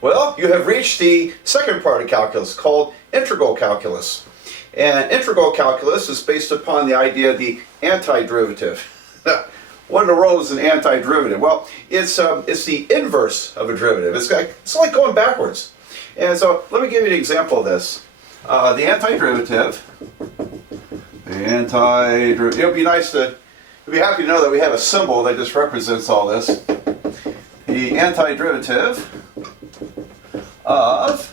Well, you have reached the second part of calculus called integral calculus. And integral calculus is based upon the idea of the antiderivative. What in the world is an antiderivative? Well, it's the inverse of a derivative. It's like going backwards. And so let me give you an example of this. The antiderivative. It'll be nice to, we'll be happy to know that we have a symbol that just represents all this. The antiderivative of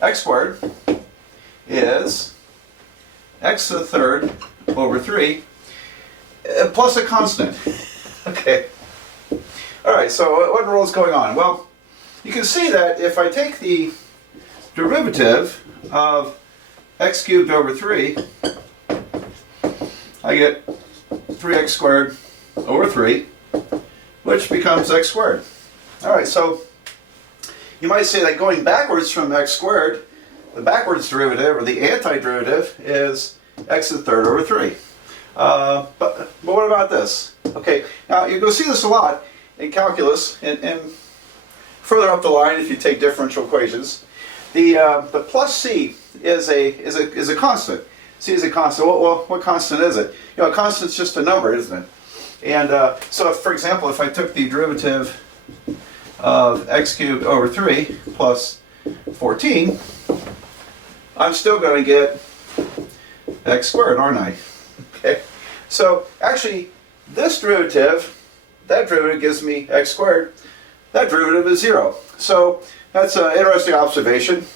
x squared is x to the third over 3 plus a constant. Okay. Alright, so what in the world is going on? Well, you can see that if I take the derivative of x cubed over 3, I get 3x squared over 3, which becomes x squared. Alright, so you might say that going backwards from x squared, the backwards derivative, or the antiderivative, is x to the third over 3. But what about this? Okay, now you're going to see this a lot in calculus, and further up the line if you take differential equations. The plus c is a constant. C is a constant. Well, what constant is it? You know, a constant's just a number, isn't it? And so, for example, if I took the derivative of x cubed over 3 plus 14, I'm still going to get x squared, aren't I? Okay. So, actually, this derivative, that derivative gives me x squared. That derivative is 0. So, that's an interesting observation.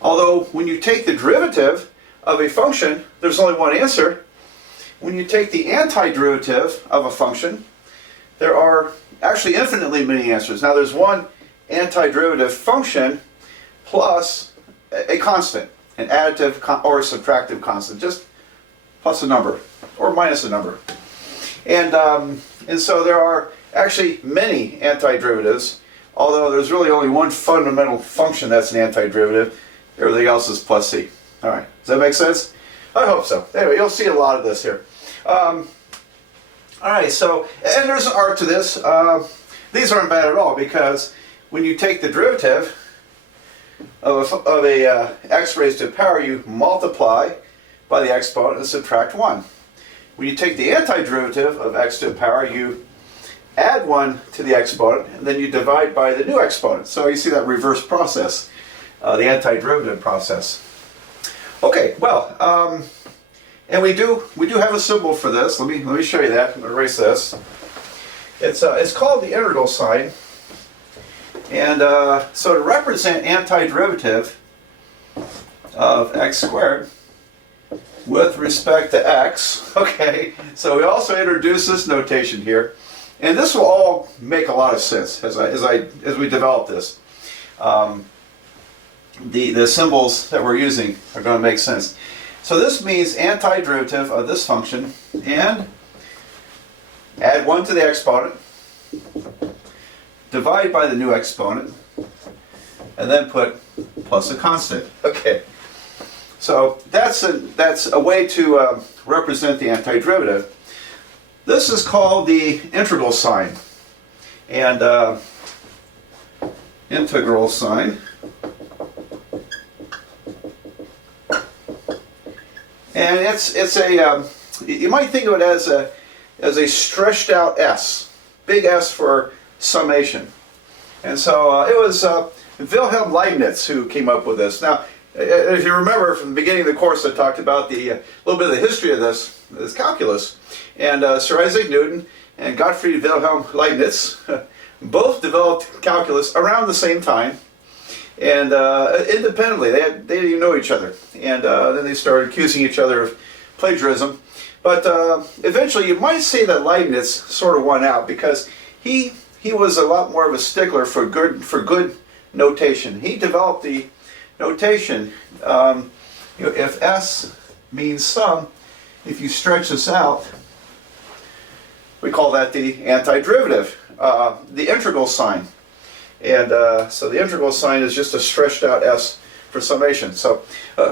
Although, when you take the derivative of a function, there's only one answer. When you take the antiderivative of a function, there are actually infinitely many answers. Now there's one antiderivative function plus a constant, an additive or a subtractive constant, just plus a number or minus a number. And so there are actually many antiderivatives, although there's really only one fundamental function that's an antiderivative. Everything else is plus c. All right, does that make sense? I hope so. Anyway, you'll see a lot of this here. All right, so, and there's an art to this. These aren't bad at all, because when you take the derivative of a x raised to the power, you multiply by the exponent and subtract 1. When you take the antiderivative of x to the power, you add 1 to the exponent, and then you divide by the new exponent. So you see that reverse process, the antiderivative process. Okay, well, and we do have a symbol for this. Let me show you that. I'm going to erase this. It's called the integral sign. And so to represent antiderivative of x squared with respect to x, okay, so we also introduce this notation here, and this will all make a lot of sense as we develop this. The symbols that we're using are going to make sense. So this means antiderivative of this function, and add 1 to the exponent, divide by the new exponent, and then put plus a constant. Okay, so that's a way to represent the antiderivative. This is called the integral sign, and integral sign. And it's a you might think of it as a stretched out S, big S for summation. And so it was Wilhelm Leibniz who came up with this. Now, if you remember from the beginning of the course, I talked about the little bit of the history of this calculus. And Sir Isaac Newton and Gottfried Wilhelm Leibniz both developed calculus around the same time. And independently, they didn't even know each other, and then they started accusing each other of plagiarism. But eventually, you might say that Leibniz sort of won out, because he was a lot more of a stickler for good notation. He developed the notation. If S means sum, if you stretch this out, we call that the antiderivative, the integral sign. And so the integral sign is just a stretched out S for summation. So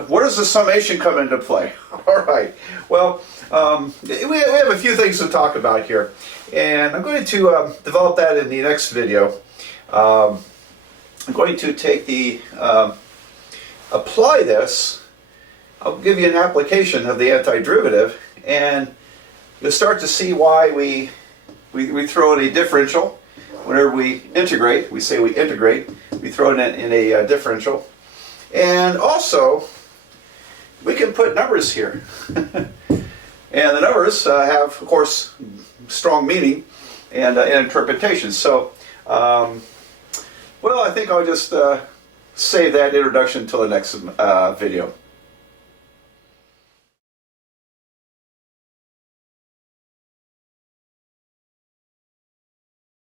where does the summation come into play? All right. Well, we have a few things to talk about here. And I'm going to develop that in the next video. I'm going to take the, apply this. I'll give you an application of the antiderivative, and you'll start to see why we throw in a differential. Whenever we integrate, we say we integrate, we throw it in a differential. And also, we can put numbers here. And the numbers have, of course, strong meaning and interpretation. So, well, I think I'll just save that introduction until the next video.